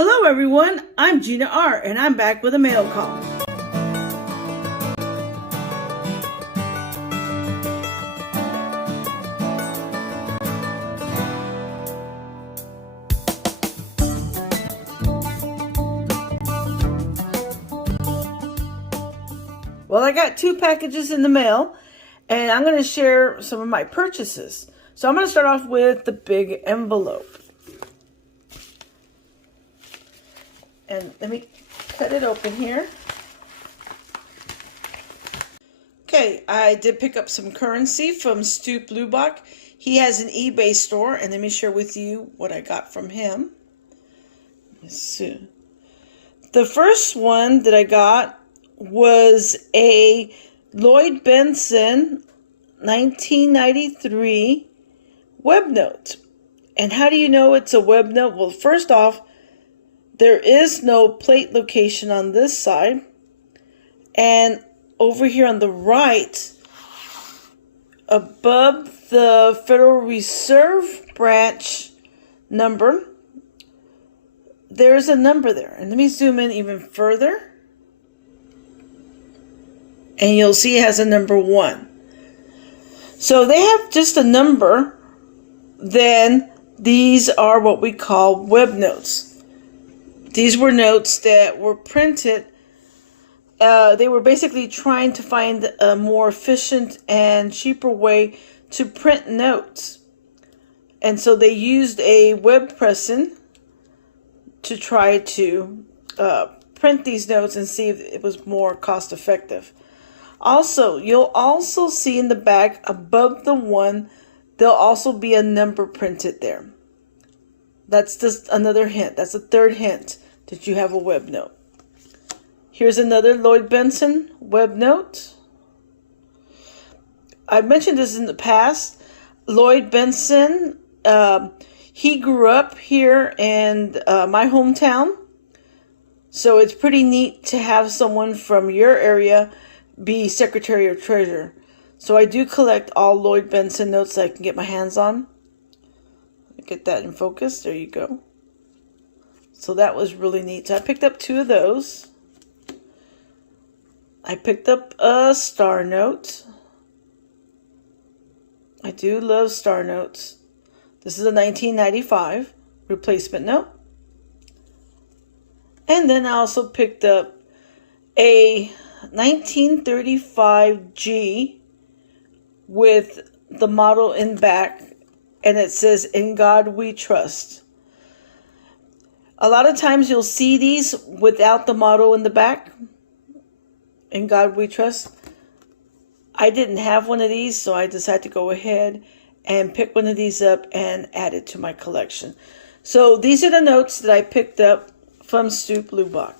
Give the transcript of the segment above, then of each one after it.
Hello everyone, I'm Gina R. and I'm back with a mail call. Well, I got 2 packages in the mail and I'm going to share some of my purchases. So I'm going to start off with the big envelope. And let me cut it open here. Okay, I did pick up some currency from Stuplubak. He has an eBay store, and let me share with you what I got from him. So, the first one that I got was a Lloyd Benson 1993 web note. And how do you know it's a web note? Well, first off, there is no plate location on this side. And over here on the right, above the Federal Reserve branch number, there's a number there. And let me zoom in even further. And you'll see it has a number 1. So they have just a number. Then these are what we call web notes. These were notes that were printed. They were basically trying to find a more efficient and cheaper way to print notes. And so they used a web pressing to try to print these notes and see if it was more cost effective. Also, you'll also see in the back above the 1, there'll also be a number printed there. That's just another hint. That's a third hint that you have a web note. Here's another Lloyd Benson web note. I've mentioned this in the past. Lloyd Benson, he grew up here in my hometown. So it's pretty neat to have someone from your area be Secretary or Treasurer. So I do collect all Lloyd Benson notes that I can get my hands on. Get that in focus. There you go. So that was really neat. So I picked up 2 of those. I picked up a star note. I do love star notes. This is a 1995 replacement note. And then I also picked up a 1935 G with the model in back. And it says, "In God We Trust." A lot of times you'll see these without the motto in the back. "In God We Trust." I didn't have one of these, so I decided to go ahead and pick one of these up and add it to my collection. So these are the notes that I picked up from Stuplubak.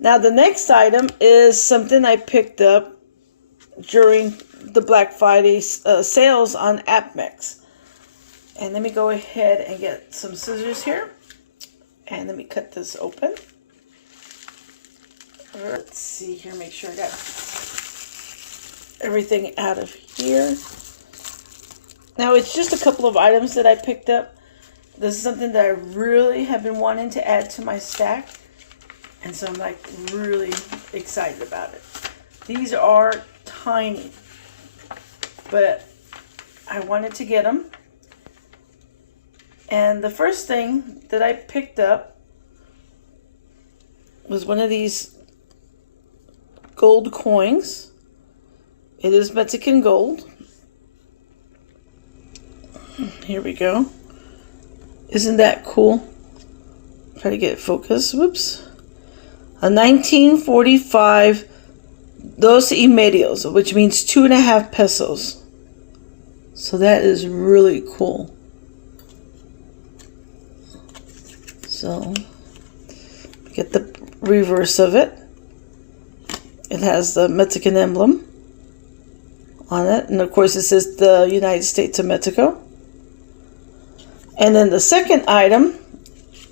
Now the next item is something I picked up during the Black Friday sales on AppMex. And let me go ahead and get some scissors here. And let me cut this open. Let's see here, make sure I got everything out of here. Now it's just a couple of items that I picked up. This is something that I really have been wanting to add to my stack. And so I'm like really excited about it. These are tiny, but I wanted to get them. And the first thing that I picked up was one of these gold coins. It is Mexican gold. Here we go. Isn't that cool? Try to get it focused. Whoops. A 1945 dos y medios, which means 2.5 pesos. So that is really cool. So, get the reverse of it. It has the Mexican emblem on it. And of course it says the United States of Mexico. And then the second item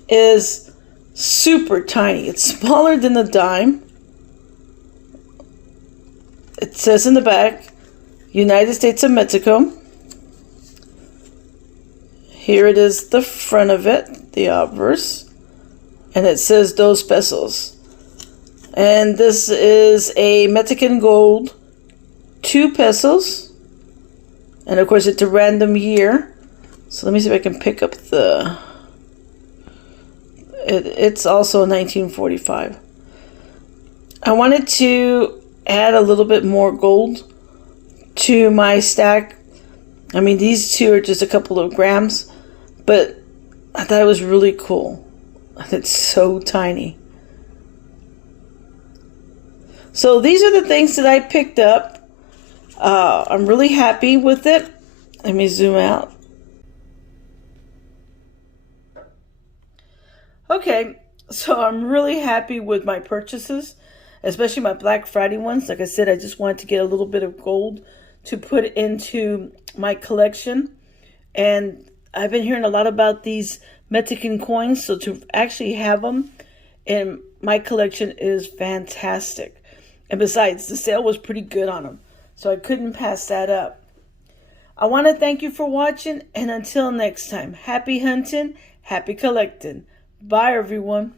is super tiny. It's smaller than a dime. It says in the back, United States of Mexico. Here it is, the front of it, the obverse. And it says dos pesos. And this is a Mexican gold, 2 pesos. And of course it's a random year. So let me see if I can pick up the... It's also 1945. I wanted to add a little bit more gold to my stack. I mean, these two are just a couple of grams, but I thought it was really cool. It's so tiny. So these are the things that I picked up. I'm really happy with it. Let me zoom out. Okay, so I'm really happy with my purchases, especially my Black Friday ones. Like I said, I just wanted to get a little bit of gold to put into my collection. And I've been hearing a lot about these Mexican coins, so to actually have them in my collection is fantastic. And besides, the sale was pretty good on them, so I couldn't pass that up. I want to thank you for watching, and until next time, happy hunting, happy collecting. Bye, everyone.